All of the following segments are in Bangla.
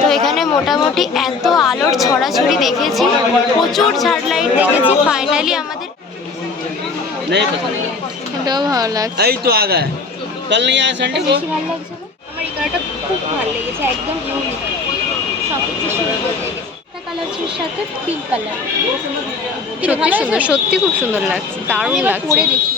তো এখানে মোটামুটি এত আলোর ছড়াছড়ি দেখেছি, প্রচুর ঝাড় লাইট দেখেছি। ফাইনালি আমাদের এটাও ভালো লাগছে। এই তো আগে কাল নিয়ে আয় সানডে को ভালো লাগছে না? আমার এই কালারটা খুব ভালো লেগেছে, একদম ইউনিক, সবচেয়ে সুন্দর লেগেছে। একটা কালারের সাথে পিঙ্ক কালার, সত্যি সুন্দর, সত্যি খুব সুন্দর লাগছে, দারুণ লাগছে। পরে দেখি।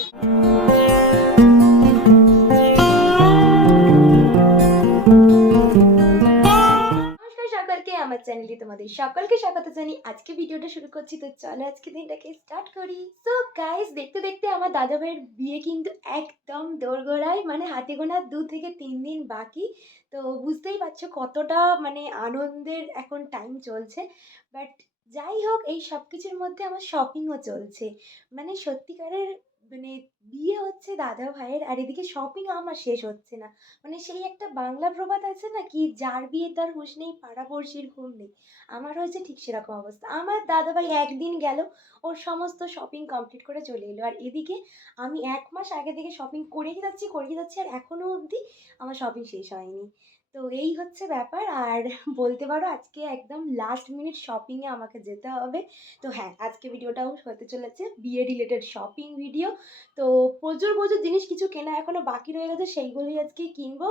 আমার চ্যানেলে তোমাদের সকলকে স্বাগত জানি। আজকে ভিডিওটা শুরু করছি, তো চলো আজকে দিনটাকে স্টার্ট করি। সো গাইস, দেখতে দেখতে আমার দাদা ভাইয়ের বিয়ে কিন্তু একদম দোরগোড়ায়, মানে হাতে গোনা 2 থেকে 3 দিন বাকি। তো বুঝতেই পারছো কতটা মানে আনন্দের এখন টাইম চলছে। বাট যাই হোক, এই সব কিছুর মধ্যে আমার শপিংও চলছে। মানে সত্যিকারের মানে বিয়ে হচ্ছে দাদা ভাইয়ের, আর এদিকে শপিং আমার শেষ হচ্ছে না। মানে সেই একটা বাংলা প্রবাদ আছে না, কি যার বিয়ে তার হুঁশ নেই, পাড়াপড়শির ঘুম নেই। আমার হয়েছে ঠিক সেরকম অবস্থা। আমার দাদাভাই একদিন গেল, ওর সমস্ত শপিং কমপ্লিট করে চলে এলো, আর এদিকে আমি 1 মাস আগে থেকে শপিং করেই যাচ্ছি, আর এখনো অবধি আমার শপিং শেষ হয়নি। তো এই হচ্ছে ব্যাপার। আর বলতে পারো আজকে একদম লাস্ট মিনিট শপিংয়ে আমাকে যেতে হবে। তো হ্যাঁ, আজকে ভিডিওটাও হতে চলেছে বিয়ে রিলেটেড শপিং ভিডিও। তো প্রচুর প্রচুর জিনিস কিছু কেনা এখনো বাকি রয়ে গেছে, সেইগুলোই আজকে কিনবো,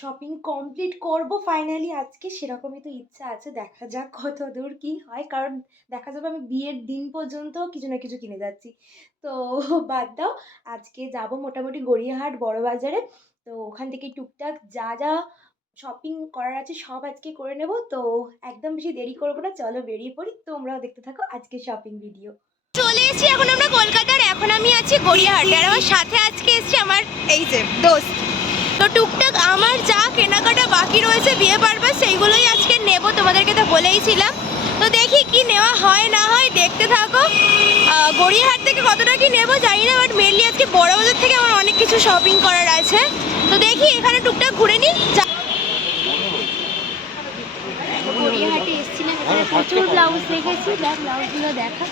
শপিং কমপ্লিট করব ফাইনালি আজকে। সেরকমই তো ইচ্ছা আছে, দেখা যাক কত দূর কি হয়, কারণ দেখা যাবে আমি বিয়ের দিন পর্যন্ত কিছু না কিছু কিনে যাচ্ছি। তো বাদ দাও, আজকে যাব মোটামুটি গড়িয়াহাট বড় বাজারে। তো ওখান থেকে টুকটাক যা যা শপিং করার আছে সব আজকে করে নেব। তো একদম বেশি দেরি করবো না, চলো বেরিয়ে পড়ি, তোমরাও দেখতে থাকো আজকে শপিং ভিডিও। চলে এসেছি এখন আমরা কলকাতার, এখন আমি আছি গড়িয়াহাটে, আর আমার সাথে আজকে এসেছি আমার এই যে দোস্ত। তো টুকটাক আমার যা কেনাকাটা বাকি রয়েছে বিয়ে পারপাস, সেইগুলোই আজকে নেব, তোমাদেরকে তো বলেইছিলাম। তো দেখি কি নেওয়া হয় না হয়, দেখতে থাকো। গড়িয়াহাট থেকে কতটা কি নেবো জানি না, বাট মেনলি আজকে বড় বাজার থেকে আমার অনেক কিছু শপিং করার আছে। তো দেখি এখানে টুকটাক ঘুরে নিই। গড়িয়াহাটে এসেছিলাম, এখানে প্রচুর ব্লাউজ দেখেছি, দেখ ব্লাউজগুলো দেখা।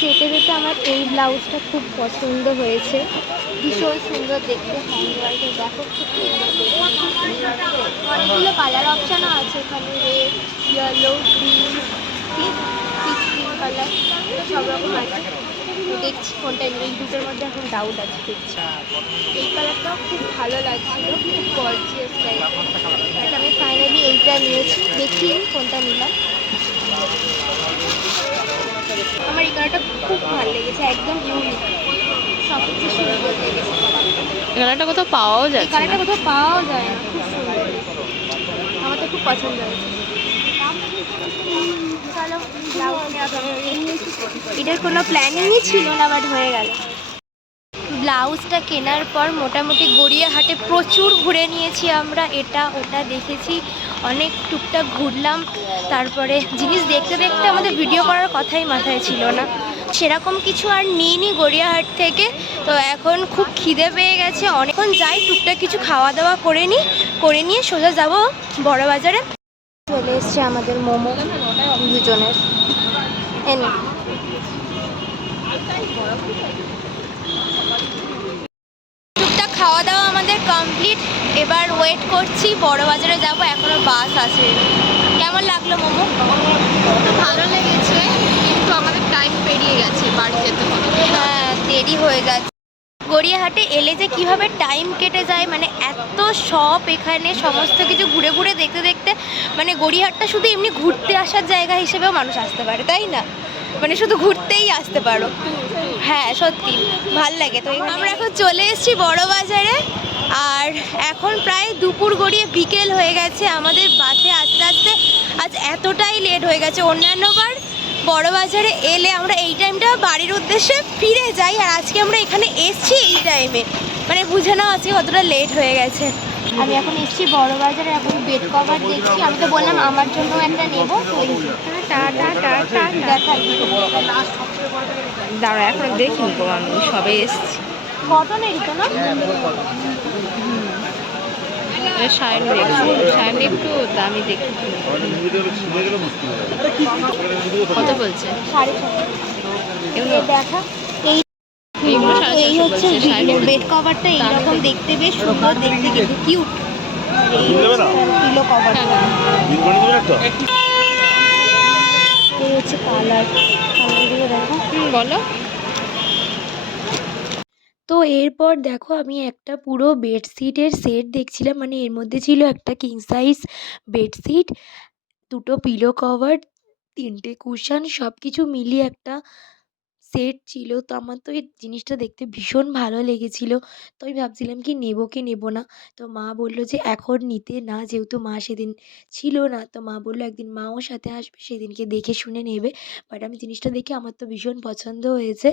যেতে যেতে আমার এই ব্লাউজটা খুব পছন্দ হয়েছে, ভীষণ সুন্দর দেখতে, হ্যান্ডওয়ার্কের দেখো খুব সুন্দর দেখতে। অনেকগুলো কালার অপশানও আছে এখানে, red, yellow, green, peach green colour, সব রকম আছে। তো দেখছি কোনটা নেব, এই দুটোর মধ্যে এখন ডাউট আছে, দেখছি। এই কালারটাও খুব ভালো লাগছিল, খুব গর্জিয়াস টাইপ। বাট আমি ফাইনালি এইটা নিয়েছি, দেখি কোনটা নিলাম। আমার এই কালারটা খুব ভালো লেগেছে, একদম ইউনিক, সবচেয়ে সুন্দর লেগেছে। এই কালারটা কোথাও পাওয়াও যায়, এই কালারটা কোথাও পাওয়াও যায় না, খুব সুন্দর, আমার তো খুব পছন্দ হয়েছে। এটার কোনো প্ল্যানিংই ছিল না, বাট হয়ে গেল। ব্লাউজটা কেনার পর মোটামুটি গড়িয়াহাটে প্রচুর ঘুরে নিয়েছি আমরা, এটা ওটা দেখেছি, অনেক টুকটাক ঘুরলাম। তারপরে জিনিস দেখতে দেখতে আমাদের ভিডিও করার কথাই মাথায় ছিল না, সেরকম কিছু আর নিইনি গড়িয়াহাট থেকে। তো এখন খুব খিদে পেয়ে গেছে, অনেকক্ষণ যাই টুকটাক কিছু খাওয়া দাওয়া করে নিয়ে সোজা যাব বড় বাজারে। চলে এসছে আমাদের মোমো দুজনের, এনে টুকটাক খাওয়া দাওয়া আমাদের কমপ্লিট। এবার ওয়েট করছি, বড় বাজারে যাব, এখনো বাস আসে। কেমন লাগলো মোমো? ভালো লেগেছে, কিন্তু আমাদের টাইম পেরিয়ে গেছে, বাড়ি যেতে হবে। হ্যাঁ, দেরি হয়ে যাচ্ছে। গড়িয়াহাটে এলে যে কিভাবে টাইম কেটে যায়, মানে এত শপ এখানে, সমস্ত কিছু ঘুরে ঘুরে দেখতে দেখতে, মানে গড়িয়াহাটটা শুধু এমনি ঘুরতে আসার জায়গা হিসেবেও মানুষ আসতে পারে, তাই না? মানে শুধু ঘুরতেই আসতে পারো। হ্যাঁ সত্যি ভাল লাগে। তো আমরা এখন চলে এসেছি বড় বাজারে, আর এখন প্রায় দুপুর গড়িয়ে বিকেল হয়ে গেছে। আমাদের বাসে আস্তে আস্তে আজ এতটাই লেট হয়ে গেছে, অন্যান্যবার বড় বাজারে এলে আমরা এই টাইমটা বাড়ির উদ্দেশ্যে ফিরে যাই, আর আজকে আমরা এখানে এসছি এই টাইমে, মানে বুঝে নাও আজকে কতটা লেট হয়ে গেছে। আমি এখন এসছি বড় বাজারে, এখন বেড কভার দেখছি। আমি তো বললাম আমার জন্য একটা নেবো, তো দাঁড়া, এখন দেখিনি গো, আমি সবে এসছি। কটনেরই তো না? শাইন দেখছি, শাইন একটু দামি দেখি। কত বলছে? 650 দেখা। এই এইগুলো তো 450 এই হচ্ছে বলছে, বেড কভারটা এইরকম দেখতে বেশ সুন্দর, দেখতে কিন্তু কিউট। এই পিলো কভারটা, এই হচ্ছে কালারগুলো দেখো। বলো। তো এরপর দেখো আমি একটা পুরো বেডশিটের সেট দেখছিলাম, মানে এর মধ্যে ছিল একটা কিং সাইজ বেডশিট, দুটো পিলো কভার, তিনটে কুশন, সব কিছু মিলিয়ে একটা সেট ছিল। তো আমার তো এই জিনিসটা দেখতে ভীষণ ভালো লেগেছিল। তো আমি ভাবছিলাম কি নেবো কি নেবো না। তো মা বলল যে এখন নিতে না, যেহেতু মা সেদিন ছিল না। তো মা বলল একদিন মাও সাথে আসবে, সেদিনকে দেখে শুনে নেবে। বাট আমি জিনিসটা দেখে আমার তো ভীষণ পছন্দ হয়েছে।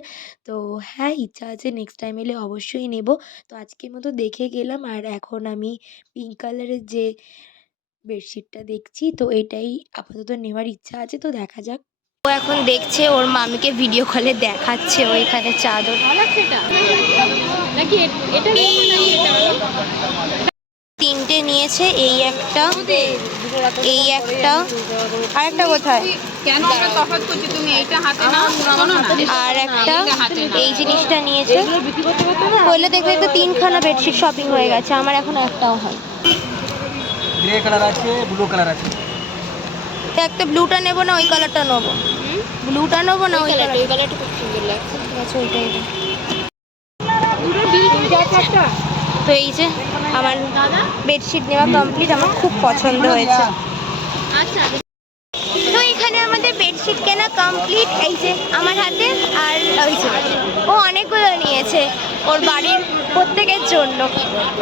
তো হ্যাঁ, ইচ্ছা আছে নেক্সট টাইম এলে অবশ্যই নেব। তো আজকের মতো দেখে গেলাম, আর এখন আমি পিঙ্ক কালারের যে বেডশিটটা দেখছি, তো এটাই আপাতত নেওয়ার ইচ্ছা আছে, তো দেখা যাক। ও এখন দেখছে, ওর মামিকে ভিডিও কলে দেখাচ্ছে ওইখানে চাদর। ভালো লাগছে এটা নাকি এটা নিয়ে নাকি এটা? তিনটে নিয়েছে, এই একটা, এই একটা, আর একটা কোথায়, কেন আমরা তফাৎ করছি? তুমি এইটা হাতে নাও, শোনো না, আর একটা এই জিনিসটা নিয়েছে। বললে দেখবে তো তিনখানা বেডশিট শপিং হয়ে গেছে, আমার এখন একটাও হয়। গ্রে কালার আছে, ব্লু কালার আছে। তো একটা ব্লুটা নেবো না ওই কালারটা নেবো? ব্লুটা নেবো না ওই কালারটা? এই কালারটা খুব সুন্দর লাগছে। ঠিক আছে, ওইটাই নেবো। পুরো বিল একটা। তো এই যে আমার বেডশিট নেওয়া কমপ্লিট, আমার খুব পছন্দ হয়েছে। আচ্ছা, তো এখানে আমাদের বেডশিট কেনা কমপ্লিট, এই যে আমার হাতে। আর ওই যে ও অনেকগুলো নিয়েছে ওর বাড়ির প্রত্যেকের জন্য।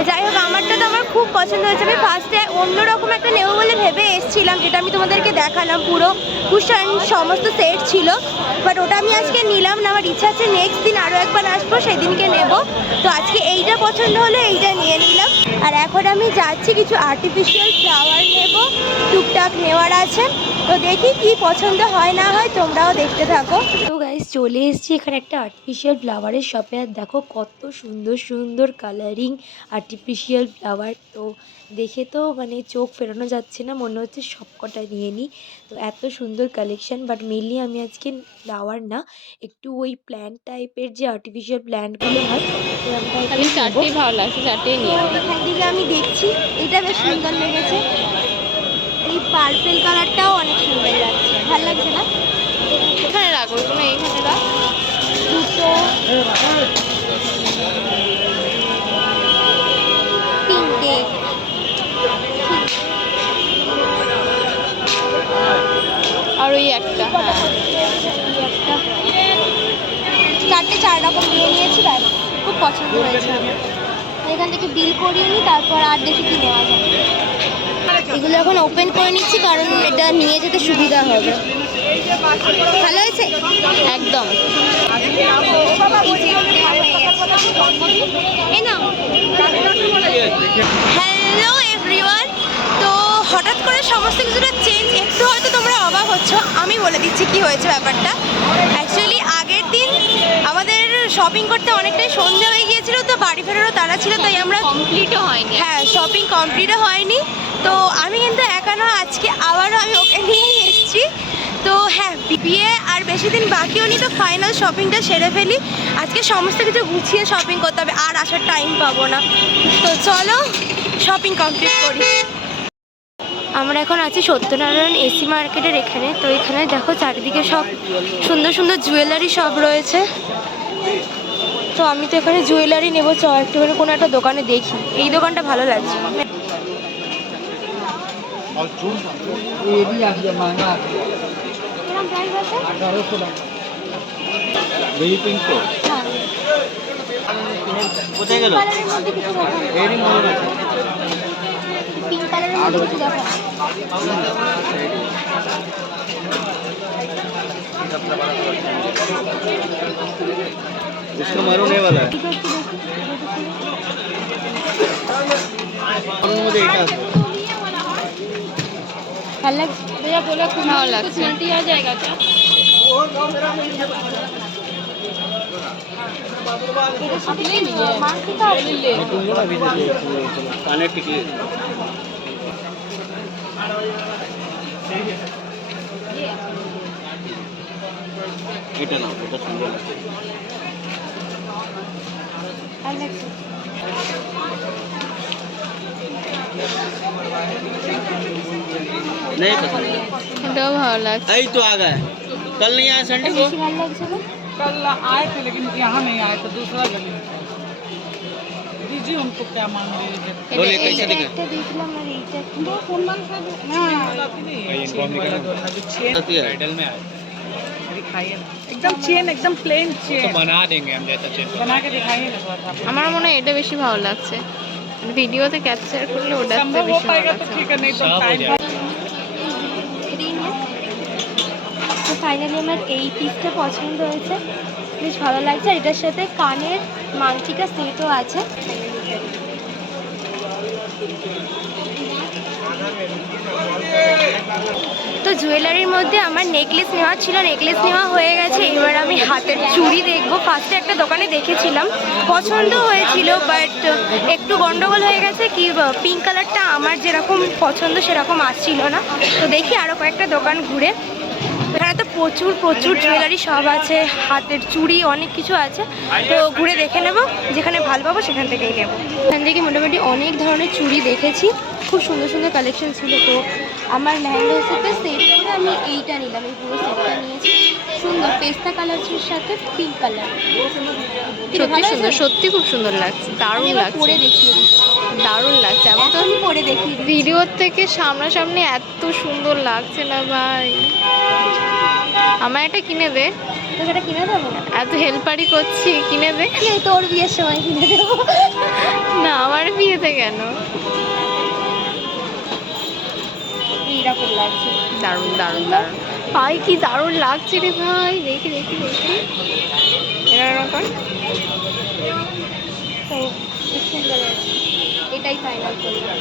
যাই হোক, আমারটা তো আমার খুব পছন্দ হয়েছে। আমি ফার্স্টে অন্যরকম একটা নেবো বলে ভেবে এসেছিলাম, যেটা আমি তোমাদেরকে দেখালাম, পুরো কুশন সমস্ত সেট ছিল। বাট ওটা আমি আজকে নিলাম না, আমার ইচ্ছা আছে নেক্সট দিন আরও একবার আসবো, সেদিনকে নেব। তো আজকে এইটা পছন্দ হলো, এইটা নিয়ে নিলাম। আর এখন আমি যাচ্ছি কিছু আর্টিফিশিয়াল ফ্লাওয়ার নেব, টুকটাক নেওয়ার আছে। তো দেখি কি পছন্দ হয় না হয়, তোমরাও দেখতে থাকো। তো গাইস, চলে এসেছি এখানে একটা আর্টিফিশিয়াল ফ্লাওয়ারের শপে। আর দেখো কত সুন্দর সুন্দর কালারিং আর্টিফিশিয়াল ফ্লাওয়ার। তো দেখে তো মানে চোখ ফেরানো যাচ্ছে না, মনে হচ্ছে সবকটা নিয়ে নিই। তো এত সুন্দর কালেকশন। বাট মেনলি আমি আজকে ফ্লাওয়ার না, একটু ওই প্ল্যান্ট টাইপের যে আর্টিফিশিয়াল প্ল্যান্টগুলো হয়, খালি চারটেই ভালো লাগছে, চারটেই নিয়ে তো এখান থেকে আমি দেখছি, এটা বেশ সুন্দর লেগেছে। এই পার্পেল কালারটাও অনেক সুন্দর লাগছে, ভালো লাগছে না? এখানে রাখবো, কোনো এইখানে রাখ। দুটো তিনটে আর ওই একটা, হ্যাঁ একটা, চারটে চার রকম নিয়ে নিয়েছি। ব্যাস, খুব পছন্দ হয়েছে আমার। এখান থেকে বিল করিয়ে নিই, তারপর আর দেখি কি নেওয়া যায়। এগুলো এখন ওপেন করে নিচ্ছি, কারণ এটা নিয়ে যেতে সুবিধা হবে। ভালো হয়েছে একদম। Hello everyone. তো হঠাৎ করে সমস্ত কিছুটা চেঞ্জ, একটু হয়তো তোমরা অবাক হচ্ছ। আমি বলে দিচ্ছি কি হয়েছে ব্যাপারটা। অ্যাকচুয়ালি আগের দিন আমাদের শপিং করতে অনেকটাই সন্ধ্যা হয়ে গিয়েছিল, তো বাড়ি ফেরারও তাড়া ছিল, তাই আমরা কমপ্লিটও হয়নি। হ্যাঁ, শপিং কমপ্লিটও হয়নি। তো আমি কিন্তু একা না, আজকে আবারও আমি ওকে নিয়েই এসেছি। তো হ্যাঁ, বিয়ে আর বেশি দিন বাকিও নেই, তো ফাইনাল শপিংটা সেরে ফেলি। আজকে সমস্ত কিছু গুছিয়ে শপিং করতে হবে, আর আসার টাইম পাবো না। তো চলো শপিং কমপ্লিট করি। আমরা এখন আছি সত্যনারায়ণ এসি মার্কেটের এখানে। তো এখানে দেখো চারিদিকে সব সুন্দর সুন্দর জুয়েলারি সব রয়েছে। তো আমি তো এখানে জুয়েলারি নেবো, চ একটুখানি কোনো একটা দোকানে দেখি। এই দোকানটা ভালো লাগছে। ये भी आ गया महंगा কিরম প্রাইস আছে? 1800 বেবি পিঙ্ক তো হ্যাঁ, কোথায় গেল কালারের মধ্যে কিছু দেখো, এরই মনে আছে পিঙ্ক কালারের মধ্যে কিছু দেখো। इसका मैरून ये वाला है এটা একটু দেখি। मैरून मुझे এটা আছে ভালো লাগছে? খুব ভালো লাগছে। মাংসটা আছে। तुमको ना भेज दे काने टिकली এটা না, এটা সুন্দর লাগছে ভালো লাগছে। नहीं पसंद এটাও ভালো লাগছে। आई तो आ गए कल नहीं आया संडे को বেশি ভালো লাগছে না? कल आए थे लेकिन यहाँ नहीं आए थे, दूसरा गली में थे। दीजिए उनको क्या मांग रही है। बोलिए এটা- कैसे এটা- दिखे একটা দেখলাম আর এইটা কি? आती है दिखाइए ना। एकदम चेन, एकदम प्लेन चेन बना देंगे हम जैसा चेक बना के दिखाइए ना थोड़ा सा। আমার মনে হয় এটা বেশি ভালো লাগছে, ভিডিওতে ক্যাপচার করলে ওটাতে संभव हो বেশি ভালো पाएगा तो লাগছে। ठीक है, नहीं तो सब हो टाइम जाएगा। এটাই নিয়ে। তো ফাইনালি আমার এই পিসটা পছন্দ হয়েছে, বেশ ভালো লাগছে। আর এটার সাথে কানের মাংটিকা সেটও আছে। তো জুয়েলারির মধ্যে আমার নেকলেস নেওয়া ছিল, নেকলেস নেওয়া হয়ে গেছে। এবার আমি হাতের চুড়ি দেখবো। ফার্স্টে একটা দোকানে দেখেছিলাম, পছন্দ হয়েছিল, বাট একটু গন্ডগোল হয়ে গেছে কি পিঙ্ক কালারটা আমার যেরকম পছন্দ সেরকম আসছিল না। তো দেখি আরও কয়েকটা দোকান ঘুরে। এখানে তো প্রচুর প্রচুর জুয়েলারি সব আছে, হাতের চুড়ি অনেক কিছু আছে। তো ঘুরে দেখে নেব, যেখানে ভালো পাবো সেখান থেকেই নেব। এখান থেকে মোটামুটি অনেক ধরনের চুড়ি দেখেছি, খুব সুন্দর সুন্দর কালেকশন ছিল। তো আমার লেহেঙ্গার সাথে সেট করে আমি এইটা নিলাম, এই পুরো সেটটা নিয়েছি। সুন্দর পেস্তা কালারের সাথে পিঙ্ক কালার, সত্যি সুন্দর, সত্যি খুব সুন্দর লাগছে, দারুণ লাগছে, পরে দেখিয়ে দিচ্ছি, দারুণ লাগছে। আমি তো এখনই পরে দেখিয়ে দিচ্ছি। ভিডিওর থেকে সামনাসামনি এত সুন্দর লাগছে না ভাই। আমার এটা কিনে দে, তোকে এটা কিনে দেবো? এত হেল্পারি করছি, কিনে দে। এই তোর বিয়ের সময় কিনে দেবো। না আমার বিয়েতে কেন? এইরকম লাগছে। দারুণ দারুণ দারুণ ভাই, কি দারুণ লাগছে রে ভাই। দেখি দেখি দেখি এরকম তো খুব সুন্দর আছে, এটাই ফাইনাল করলাম।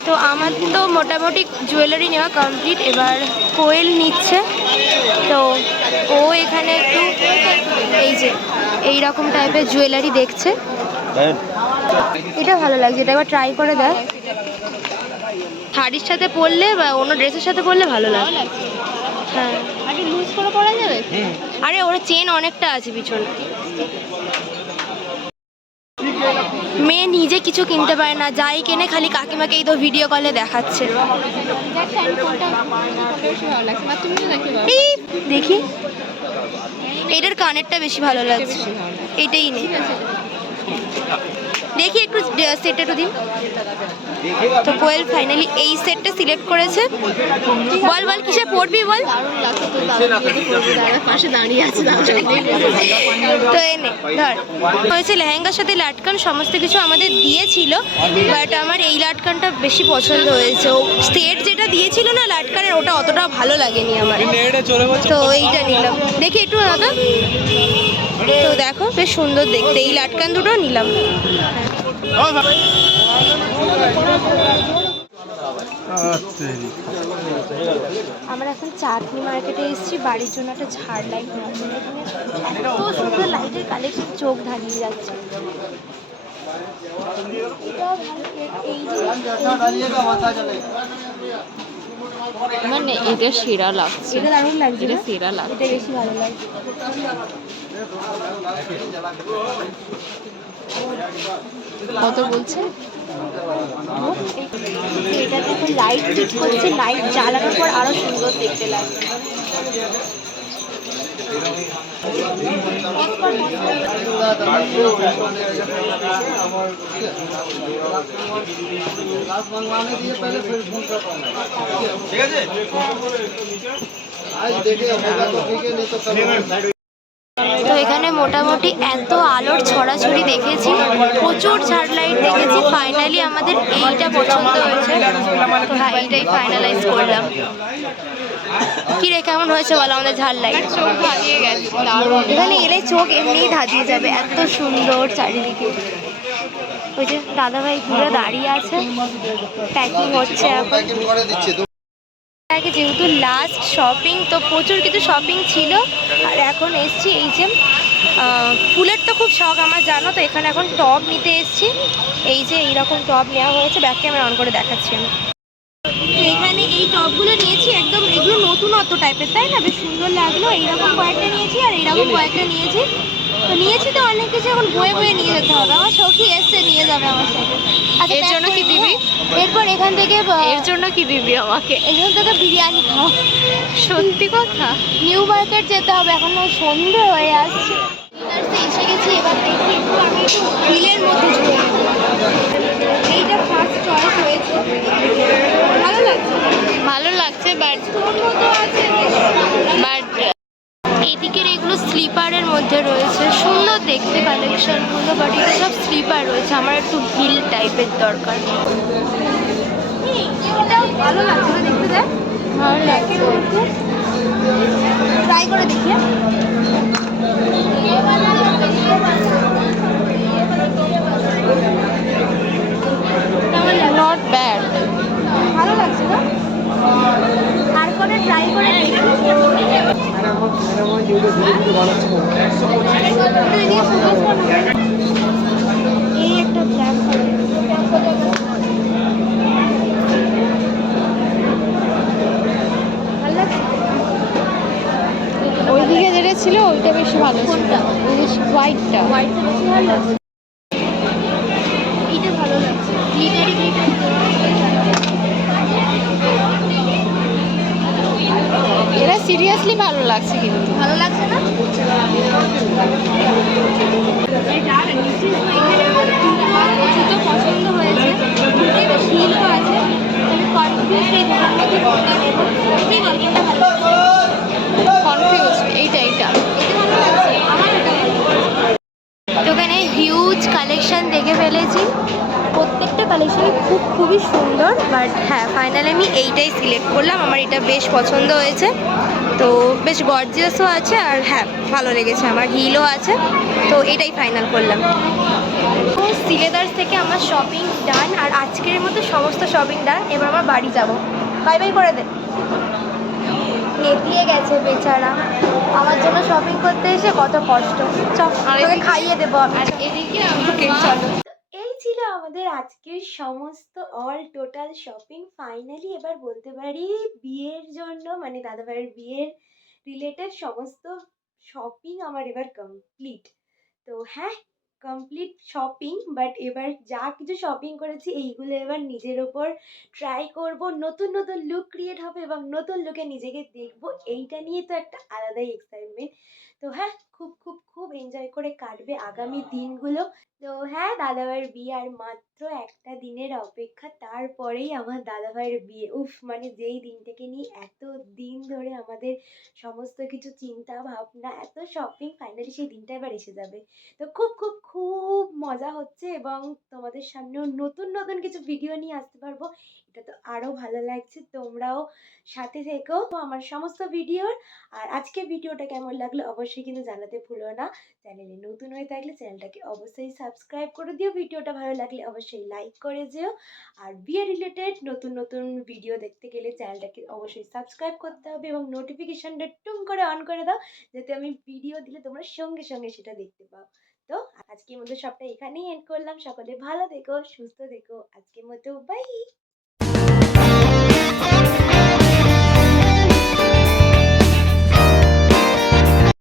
তো আমার তো মোটামুটি জুয়েলারি নেওয়া কমপ্লিট। এবার কোয়েল নিচ্ছে। তো ও এখানে একটু এই যে এই রকম টাইপের জুয়েলারি দেখছে। এটা ভালো লাগছে, এটা একবার ট্রাই করে দেখ। শাড়ির সাথে পরলে বা অন্য ড্রেসের সাথে পরলে ভালো লাগে। হ্যাঁ, আগে লুজ করে পরা যাবে। আরে ওর চেন অনেকটা আছে পিছনে। মেয়ে নিজে কিছু কিনতে পারে না, যাই কেনে খালি কাকিমাকে এই তো ভিডিও কলে দেখাচ্ছে। এই দেখি, এটার কানেরটা বেশি ভালো লাগছে, এইটাই নেই। দেখি একটু সেটটা একটু দিন। তো কোয়েল ফাইনালি এই সেটটা সিলেক্ট করেছে। বল বল কিসে পড়বি বল। দারুণ লাগছে তো, দাদার পাশে দাঁড়িয়ে আছে, তো এনে ধর, হয়েছে লেহেঙ্গার সাথে লাটকান সমস্ত কিছু আমাদের দিয়েছিল, বাট আমার এই লাটকানটা বেশি পছন্দ হয়েছে। ও সেট যেটা দিয়েছিল না লাটকানের, ওটা অতটা ভালো লাগেনি আমার, তো এইটা নিলাম। দেখি একটু দাদা, তো দেখো বেশ সুন্দর দেখতে, এই লাটকান দুটো নিলাম। আমরা এখন চাটনি মার্কেটে এসেছি বাড়ির জন্য একটা ঝাড় লাইট নেওয়ার জন্য। এখানে এত সুন্দর লাইটের কালেকশন, চোখ ধাঁধিয়ে যাচ্ছে। এটাও ভালো, এই মানে এটা সেরা লাগছে, এটা দারুণ লাগছে, এটা না? সেরা লাগছে। এটা বেশি ভালো লাগছে। কত বলছে? এটা দেখো লাইট ফিট করছে, লাইট জ্বালানোর পর আরো সুন্দর দেখতে লাগবে। তো এখানে মোটামুটি এত আলোর ছড়াছড়ি দেখেছি, প্রচুর ঝাড় লাইট দেখেছি। ফাইনালি আমাদের এইটা পছন্দ হয়েছে, তো হ্যাঁ এইটাই ফাইনালাইজ করলাম। কি রে, কেমন হয়েছে বলো আমাদের ঝাড় লাইট? চোখ হারিয়ে গেছে, দারুণ। এখানে এলে চোখ এমনিই ধাঁধিয়ে যাবে, এত সুন্দর চারিদিকে। ওই যে দাদাভাই ঘুরে দাঁড়িয়ে আছে, প্যাকিং হচ্ছে এখন। আগে যেহেতু লাস্ট শপিং, তো প্রচুর কিছু শপিং ছিল। আর এখন এসছি এই যে ফুলের তো খুব শখ আমার, জানো তো। এখানে এখন টব নিতে এসছি, এই যে এইরকম টব নেওয়া হয়েছে, ব্যাক ক্যামেরা অন করে দেখাচ্ছি আমি। এখানে এই টবগুলো নিয়েছি, একদম এগুলো নতুনত্ব টাইপের, তাই না? বেশ সুন্দর লাগলো। এইরকম কয়েকটা নিয়েছি আর এইরকম কয়েকটা নিয়েছি। তো নিয়েছি তো অনেক কিছু এখন বয়ে বয়ে নিয়ে যেতে হবে। আমার সখী এসছে, নিয়ে যাবে আমার সাথে। আচ্ছা, এর pack জন্য করে কি দিবি? নেবো। এরপর এখান থেকে এর জন্য কি দিবি আমাকে? এখান থেকে বিরিয়ানি খাও। সত্যি কথা? নিউ মার্কেট যেতে হবে, এখন না সন্ধে হয়ে আসছে। এসে গেছি, এবার দেখি একটু আমি একটু হিলের মধ্যে ঢুকে নেবো। এইটা ফার্স্ট চয়েস হয়েছে, ভালো লাগছে। ভালো লাগছে বাট তোর মতো আছে বেশ। বাট এদিকের এগুলো স্লিপারের মধ্যে রয়েছে, সুন্দর দেখতে কালেকশনগুলো, বাট এগুলো সব স্লিপার রয়েছে। আমার একটু হিল টাইপের দরকার। এটা ভালো লাগছে না দেখতে, দেখ ভালো লাগছে। ট্রাই করে দেখি। কেমন লাগে? Not bad. ভালো লাগছে না? তারপরে ট্রাই করে দেখি। এই একটা ব্ল্যাক ভালো লাগছে। ওইদিকে যেটা ছিল ওইটা বেশি ভালো ছিল। কোনটা? ওই যে হোয়াইটটা। হোয়াইটটা বেশি ভালো লাগছে। এইটা ভালো লাগছে, গ্লিটারি গ্লিটারি। এটা সিরিয়াসলি ভালো লাগছে কিন্তু। ভালো লাগছে না? জুতো পছন্দ হয়েছে, দুটোই বেশ হিলও আছে। আমি কনফিউজ এই দুটোর মধ্যে কোনটা নেবো। আপনি কোনটা ভালো লাগছে? কনফিউজ। এইটা এটা ভালো লাগছে, আমার এটা ভালো লাগছে। তো এখানে হিউজ কালেকশন দেখে ফেলেছি, প্রত্যেকটা কালেকশনই খুবই সুন্দর। বাট হ্যাঁ, ফাইনালি আমি এইটাই সিলেক্ট করলাম, আমার এটা বেশ পছন্দ হয়েছে। তো বেশ গর্জিয়াসও আছে, আর হ্যাঁ ভালো লেগেছে, আমার হিলও আছে, তো এটাই ফাইনাল করলাম। তো সিলেদার্স থেকে আমার শপিং ডান, আর আজকের মতো সমস্ত শপিং ডান। এবার আমার বাড়ি যাব। বাই বাই করে দে। নেতিয়ে গেছে বেচারা, আমার জন্য শপিং করতে এসে কত কষ্ট। চল তোকে খাইয়ে দেবো আমি। আর এদিকে ওকে, চলো। এই ছিল আমাদের আজকের সমস্ত অল টোটাল শপিং। ফাইনালি এবার বলতে পারি বিয়ের জন্য, মানে দাদাভাইয়ের বিয়ের রিলেটেড সমস্ত শপিং আমার এবার কমপ্লিট। তো হ্যাঁ, কমপ্লিট শপিং। বাট এবার যা কিছু শপিং করেছি এইগুলো এবার নিজের ওপর ট্রাই করব, নতুন নতুন লুক ক্রিয়েট হবে এবং নতুন লুকে নিজেকে দেখব। এইটা নিয়ে তো একটা আলাদাই এক্সাইটমেন্ট। তো হ্যাঁ, খুব খুব খুব এনজয় করে কাটবে আগামী দিনগুলো। তো হ্যাঁ, দাদাভাইয়ের বিয়ে আর মাত্র একটা দিনের অপেক্ষা, তারপরেই আমার দাদাভাইয়ের বিয়ে। উফ, মানে যেই দিনটাকে নিয়ে এত দিন ধরে আমাদের সমস্ত কিছু চিন্তা ভাবনা, এত শপিং, ফাইনালি সেই দিনটা এবার এসে যাবে। তো খুব খুব খুব মজা হচ্ছে, এবং তোমাদের সামনেও নতুন নতুন কিছু ভিডিও নিয়ে আসতে পারবো, এটা তো আরও ভালো লাগছে। তোমরাও সাথে থেকো আমার সমস্ত ভিডিওর। আর আজকের ভিডিওটা কেমন লাগলো অবশ্যই কিন্তু জানাতে ভুলো না। চ্যানেলে নতুন হয়ে থাকলে চ্যানেলটাকে অবশ্যই সাবস্ক্রাইব করে দিও, ভিডিওটা ভালো লাগলে অবশ্যই লাইক করে যেও। আর বিয়ে রিলেটেড নতুন নতুন ভিডিও দেখতে গেলে চ্যানেলটাকে অবশ্যই সাবস্ক্রাইব করতে হবে এবং নোটিফিকেশানটা টুম করে অন করে দাও, যাতে আমি ভিডিও দিলে তোমরা সঙ্গে সঙ্গে সেটা দেখতে পাও। তো আজকের মতো সবটা এখানেই এন্ড করলাম। সকলে ভালো থেকো, সুস্থ থেকো। আজকের মতো বাই।